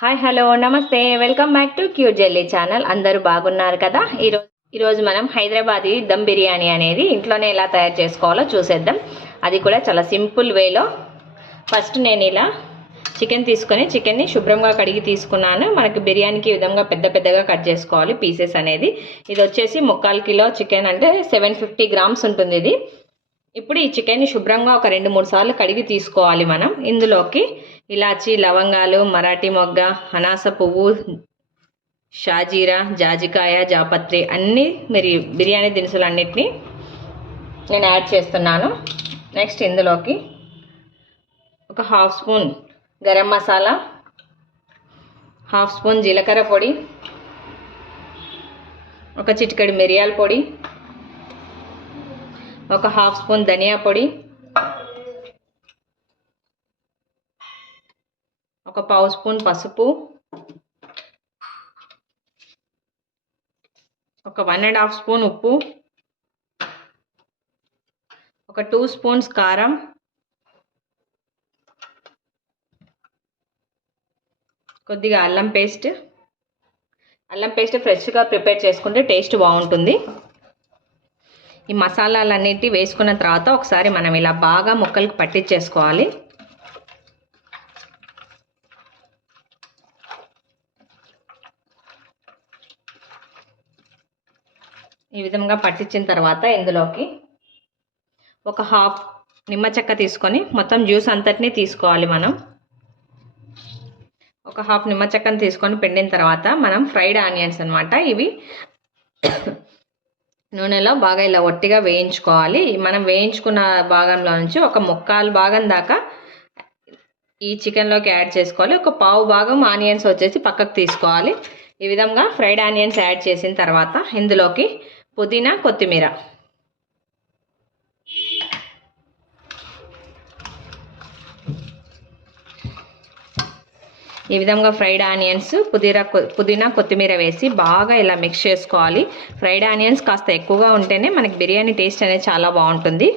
Hi hello నమస్తే welcome back to cute jelly channel. అందరూ బాగున్నారు కదా. ఈరోజు మనం హైదరాబాదీ దమ్ బిర్యానీ అనేది ఇంట్లోనే ఎలా తయారు చేసుకోవాలో చూసేద్దాం. అది కూడా చాలా సింపుల్ వేలో. ఫస్ట్ నేను ఇలా చికెన్ తీసుకొని చికెన్ని శుభ్రంగా కడిగి తీసుకున్నాను. మనకి బిర్యానీకి ఈ విధంగా పెద్దగా కట్ చేసుకోవాలి పీసెస్ అనేది. ఇది వచ్చేసి 3/4 కిలో చికెన్ అంటే 750 గ్రామ్స్ ఉంటుంది ఇది. ఇప్పుడు ఈ చికెన్ని శుభ్రంగా ఒక 2-3 సార్లు కడిగి తీసుకోవాలి మనం. ఇందులోకి ఇలాచి, లవంగాలు, మరాఠీ మొగ్గ, అనాస పువ్వు, షాజీరా, జాజికాయ, జాపత్రి అన్నీ మరి బిర్యానీ దినుసులు అన్నిటినీ నేను యాడ్ చేస్తున్నాను. నెక్స్ట్ ఇందులోకి ఒక 1/2 స్పూన్ గరం మసాలా, 1/2 స్పూన్ జీలకర్ర పొడి, ఒక చిటికెడు మిరియాల పొడి, ఒక 1/2 స్పూన్ ధనియా పొడి, ఒక 1/2 స్పూన్ పసుపు, ఒక 1.5 స్పూన్ ఉప్పు, ఒక 2 స్పూన్స్ కారం, కొద్దిగా అల్లం పేస్ట్ ఫ్రెష్గా ప్రిపేర్ చేసుకుంటే టేస్ట్ బాగుంటుంది. ఈ మసాలాలన్నిటి వేసుకున్న తర్వాత ఒకసారి మనం ఇలా బాగా ముక్కలకు పట్టించేసుకోవాలి. ఈ విధంగా పట్టించిన తర్వాత ఇందులోకి ఒక 1/2 నిమ్మ చెక్క తీసుకొని మొత్తం జ్యూస్ అంతటినీ తీసుకోవాలి మనం. ఒక 1/2 నిమ్మ చెక్కను తీసుకొని పిండిన తర్వాత మనం ఫ్రైడ్ ఆనియన్స్ అన్నమాట, ఇవి నూనెలో బాగా ఇలా ఒట్టిగా వేయించుకోవాలి. మనం వేయించుకున్న భాగంలో నుంచి ఒక 1/4 భాగం దాకా ఈ చికెన్లోకి యాడ్ చేసుకోవాలి. ఒక 1/2 భాగం ఆనియన్స్ వచ్చేసి పక్కకు తీసుకోవాలి. ఈ విధంగా ఫ్రైడ్ ఆనియన్స్ యాడ్ చేసిన తర్వాత ఇందులోకి పుదీనా, కొత్తిమీర, ఈ విధంగా ఫ్రైడ్ ఆనియన్స్, పుదీనా, కొత్తిమీర వేసి బాగా ఇలా మిక్స్ చేసుకోవాలి. ఫ్రైడ్ ఆనియన్స్ కాస్త ఎక్కువగా ఉంటేనే మనకి బిర్యానీ టేస్ట్ అనేది చాలా బాగుంటుంది.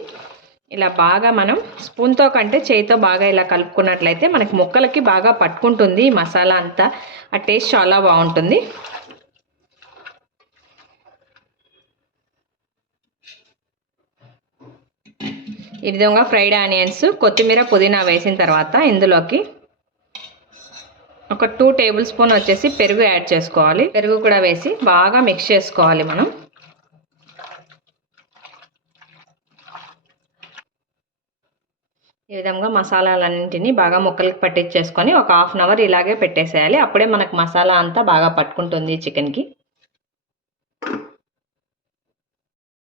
ఇలా బాగా మనం స్పూన్తో కంటే చేయితో బాగా ఇలా కలుపుకున్నట్లయితే మనకి ముక్కలకి బాగా పట్టుకుంటుంది ఈ మసాలా అంతా. ఆ టేస్ట్ చాలా బాగుంటుంది. ఈ విధంగా ఫ్రైడ్ ఆనియన్స్, కొత్తిమీర, పుదీనా వేసిన తర్వాత ఇందులోకి ఒక 2 టేబుల్ స్పూన్ వచ్చేసి పెరుగు యాడ్ చేసుకోవాలి. పెరుగు కూడా వేసి బాగా మిక్స్ చేసుకోవాలి మనం. ఈ విధంగా మసాలాలన్నింటినీ బాగా ముక్కలకి పట్టించేసుకొని ఒక 1/2 అవర్ ఇలాగే పెట్టేసేయాలి. అప్పుడే మనకు మసాలా అంతా బాగా పట్టుకుంటుంది చికెన్కి.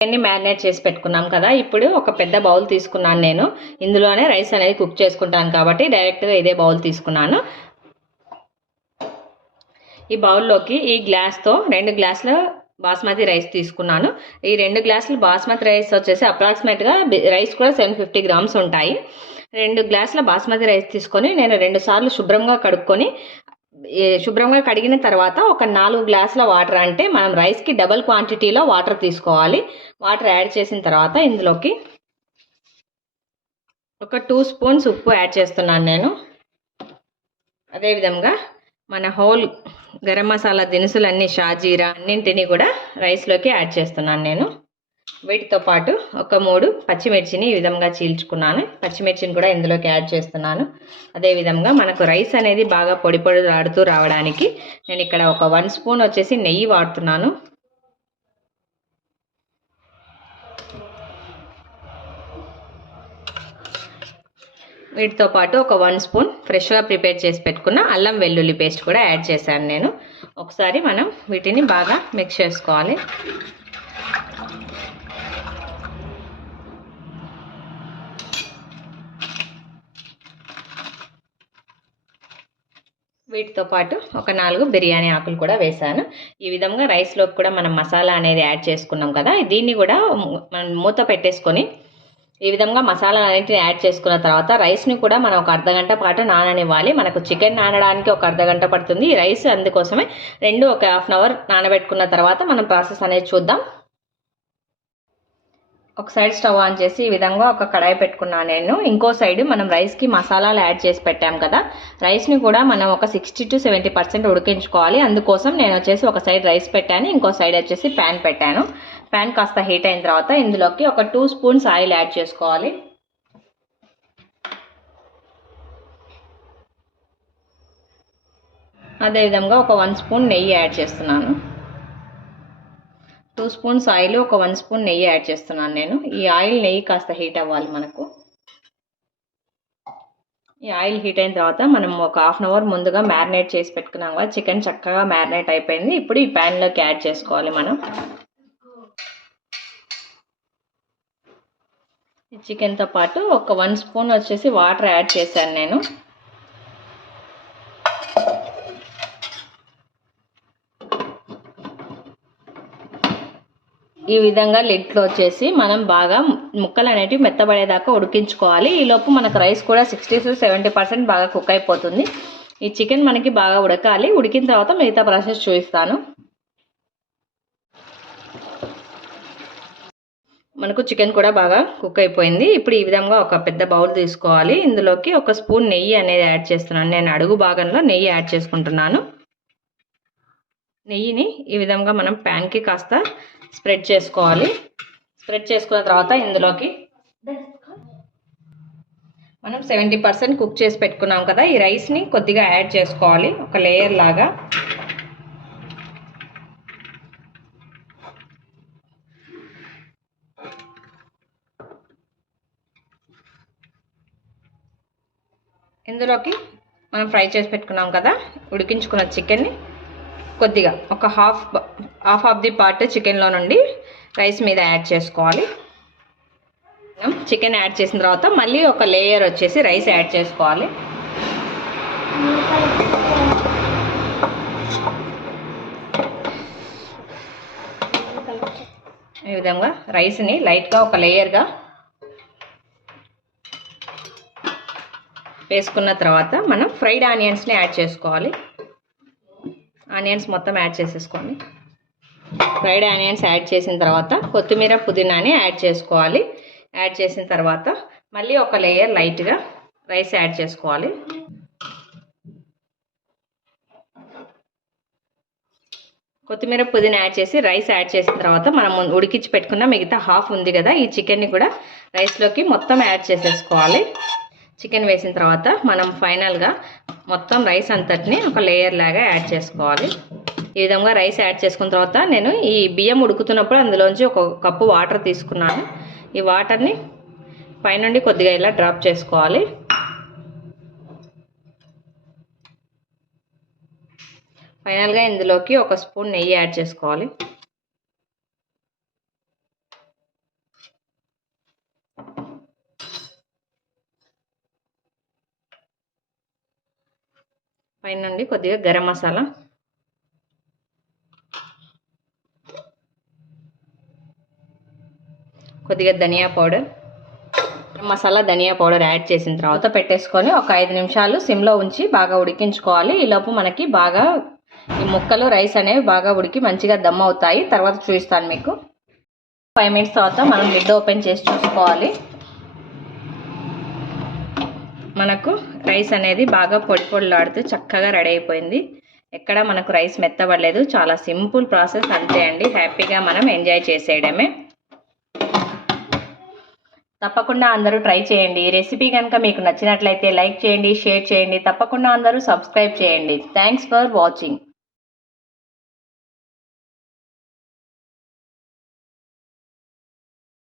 చికెన్ని మ్యారినేట్ చేసి పెట్టుకున్నాం కదా. ఇప్పుడు ఒక పెద్ద బౌల్ తీసుకున్నాను నేను. ఇందులోనే రైస్ అనేది కుక్ చేసుకుంటాను కాబట్టి డైరెక్ట్గా ఇదే బౌల్ తీసుకున్నాను. ఈ బౌల్లోకి ఈ గ్లాస్తో 2 గ్లాసుల బాస్మతి రైస్ తీసుకున్నాను. ఈ 2 గ్లాసులు బాస్మతి రైస్ వచ్చేసి అప్రాక్సిమేట్గా రైస్ కూడా 750 గ్రామ్స్ ఉంటాయి. 2 గ్లాసుల బాస్మతి రైస్ తీసుకొని నేను 2 సార్లు శుభ్రంగా కడిగిన తర్వాత ఒక 4 గ్లాసుల వాటర్, అంటే మనం రైస్కి డబల్ క్వాంటిటీలో వాటర్ తీసుకోవాలి. వాటర్ యాడ్ చేసిన తర్వాత ఇందులోకి ఒక 2 స్పూన్స్ ఉప్పు యాడ్ చేస్తున్నాను నేను. అదేవిధంగా మన హోల్ గరం మసాలా దినుసులన్నీ, షాజీరా అన్నింటినీ కూడా రైస్లోకి యాడ్ చేస్తున్నాను నేను. వీటితో పాటు ఒక 3 పచ్చిమిర్చిని ఈ విధంగా చీల్చుకున్నాను. పచ్చిమిర్చిని కూడా ఇందులోకి యాడ్ చేస్తున్నాను. అదేవిధంగా మనకు రైస్ అనేది బాగా పొడి ఆడుతూ రావడానికి నేను ఇక్కడ ఒక 1 స్పూన్ వచ్చేసి నెయ్యి వాడుతున్నాను. వీటితో పాటు ఒక 1 స్పూన్ ఫ్రెష్గా ప్రిపేర్ చేసి పెట్టుకున్న అల్లం వెల్లుల్లి పేస్ట్ కూడా యాడ్ చేశాను నేను. ఒకసారి మనం వీటిని బాగా మిక్స్ చేసుకోవాలి. వీటితో పాటు ఒక 4 బిర్యానీ ఆకులు కూడా వేసాను. ఈ విధంగా రైస్లోకి కూడా మనం మసాలా అనేది యాడ్ చేసుకున్నాం కదా. దీన్ని కూడా మనం మూత పెట్టేసుకొని ఈ విధంగా మసాలా అన్నింటిని యాడ్ చేసుకున్న తర్వాత రైస్ని కూడా మనం ఒక అర్ధగంట పాటు నాననివ్వాలి. మనకు చికెన్ నానడానికి ఒక అర్ధగంట పడుతుంది, రైస్ అందుకోసమే 2 ఒక 1/2 అవర్ నానబెట్టుకున్న తర్వాత మనం ప్రాసెస్ అనేది చూద్దాం. ఒక సైడ్ స్టవ్ ఆన్ చేసి ఈ విధంగా ఒక కడాయి పెట్టుకున్నాను నేను. ఇంకో సైడ్ మనం రైస్కి మసాలాలు యాడ్ చేసి పెట్టాం కదా, రైస్ని కూడా మనం ఒక 60 to 70% ఉడికించుకోవాలి. అందుకోసం నేను వచ్చేసి ఒక సైడ్ రైస్ పెట్టాను, ఇంకో సైడ్ వచ్చేసి ప్యాన్ పెట్టాను. ప్యాన్ కాస్త హీట్ అయిన తర్వాత ఇందులోకి ఒక 2 స్పూన్స్ ఆయిల్ యాడ్ చేసుకోవాలి. అదేవిధంగా ఒక 1 స్పూన్ నెయ్యి యాడ్ చేస్తున్నాను. 2 స్పూన్స్ ఆయిల్, ఒక 1 స్పూన్ నెయ్యి యాడ్ చేస్తున్నాను నేను. ఈ ఆయిల్ నెయ్యి కాస్త హీట్ అవ్వాలి మనకు. ఈ ఆయిల్ హీట్ అయిన తర్వాత మనం ఒక 1/2 అవర్ ముందుగా మ్యారినేట్ చేసి పెట్టుకున్నాం కదా, చికెన్ చక్కగా మ్యారినేట్ అయిపోయింది. ఇప్పుడు ఈ ప్యాన్లోకి యాడ్ చేసుకోవాలి మనం. ఈ చికెన్తో పాటు ఒక 1 స్పూన్ వచ్చేసి వాటర్ యాడ్ చేశాను నేను. ఈ విధంగా లిడ్లో వచ్చేసి మనం బాగా ముక్కలు అనేటివి మెత్తబడేదాకా ఉడికించుకోవాలి. ఈలోపు మనకు రైస్ కూడా 60 to 70% బాగా కుక్ అయిపోతుంది. ఈ చికెన్ మనకి బాగా ఉడకాలి. ఉడికిన తర్వాత మిగతా ప్రాసెస్ చూపిస్తాను. మనకు చికెన్ కూడా బాగా కుక్ అయిపోయింది. ఇప్పుడు ఈ విధంగా ఒక పెద్ద బౌల్ తీసుకోవాలి. ఇందులోకి ఒక స్పూన్ నెయ్యి అనేది యాడ్ చేస్తున్నాను. నేను అడుగు భాగంలో నెయ్యి యాడ్ చేసుకుంటున్నాను. నెయ్యిని ఈ విధంగా మనం ప్యాన్కి కాస్త స్ప్రెడ్ చేసుకోవాలి. స్ప్రెడ్ చేసుకున్న తర్వాత ఇందులోకి మనం 70% కుక్ చేసి పెట్టుకున్నాం కదా, ఈ రైస్ని కొద్దిగా యాడ్ చేసుకోవాలి, ఒక లేయర్ లాగా. ఇందులోకి మనం ఫ్రై చేసి పెట్టుకున్నాం కదా ఉడికించుకున్న చికెన్ని కొద్దిగా ఒక హాఫ్ ఆఫ్ ది పార్ట్ చికెన్లో నుండి రైస్ మీద యాడ్ చేసుకోవాలి. చికెన్ యాడ్ చేసిన తర్వాత మళ్ళీ ఒక లేయర్ వచ్చేసి రైస్ యాడ్ చేసుకోవాలి. ఈ విధంగా రైస్ని లైట్గా ఒక లేయర్గా వేసుకున్న తర్వాత మనం ఫ్రైడ్ ఆనియన్స్ని యాడ్ చేసుకోవాలి. ఆనియన్స్ మొత్తం యాడ్ చేసేసుకోండి. ఫ్రైడ్ ఆనియన్స్ యాడ్ చేసిన తర్వాత కొత్తిమీర పుదీనాని యాడ్ చేసుకోవాలి. యాడ్ చేసిన తర్వాత మళ్ళీ ఒక లేయర్ లైట్గా రైస్ యాడ్ చేసుకోవాలి. కొత్తిమీర పుదీనా యాడ్ చేసి రైస్ యాడ్ చేసిన తర్వాత మనం ఉడికించి పెట్టుకున్న మిగతా హాఫ్ ఉంది కదా, ఈ చికెన్ని కూడా రైస్లోకి మొత్తం యాడ్ చేసేసుకోవాలి. చికెన్ వేసిన తర్వాత మనం ఫైనల్గా మొత్తం రైస్ అంతటిని ఒక లేయర్ లాగా యాడ్ చేసుకోవాలి. ఈ విధంగా రైస్ యాడ్ చేసుకున్న తర్వాత నేను ఈ బియ్యం ఉడుకుతున్నప్పుడు అందులోంచి ఒక కప్పు వాటర్ తీసుకున్నాను. ఈ వాటర్ని పైనుండి కొద్దిగా ఇలా డ్రాప్ చేసుకోవాలి. ఫైనల్గా ఇందులోకి ఒక స్పూన్ నెయ్యి యాడ్ చేసుకోవాలి. పైన నుండి కొద్దిగా గరం మసాలా, కొద్దిగా ధనియా పౌడర్, గరం మసాలా ధనియా పౌడర్ యాడ్ చేసిన తర్వాత పెట్టేసుకొని ఒక 5 నిమిషాలు సిమ్లో ఉంచి బాగా ఉడికించుకోవాలి. ఈలోపు మనకి బాగా ఈ ముక్కలు రైస్ అనేవి బాగా ఉడికి మంచిగా దమ్ అవుతాయి. తర్వాత చూపిస్తాను మీకు. 5 మినిట్స్ తర్వాత మనం లిడ్ ఓపెన్ చేసి చూసుకోవాలి. మనకు రైస్ అనేది బాగా పొడి పొడిలాడుతూ చక్కగా రెడీ అయిపోయింది. ఎక్కడ మనకు రైస్ మెత్తబడలేదు. చాలా సింపుల్ ప్రాసెస్, అంతే అండి. హ్యాపీగా మనం ఎంజాయ్ చేసేయడమే. తప్పకుండా అందరూ ట్రై చేయండి. ఈ రెసిపీ కనుక మీకు నచ్చినట్లయితే లైక్ చేయండి, షేర్ చేయండి. తప్పకుండా అందరూ సబ్స్క్రైబ్ చేయండి. Thanks for watching.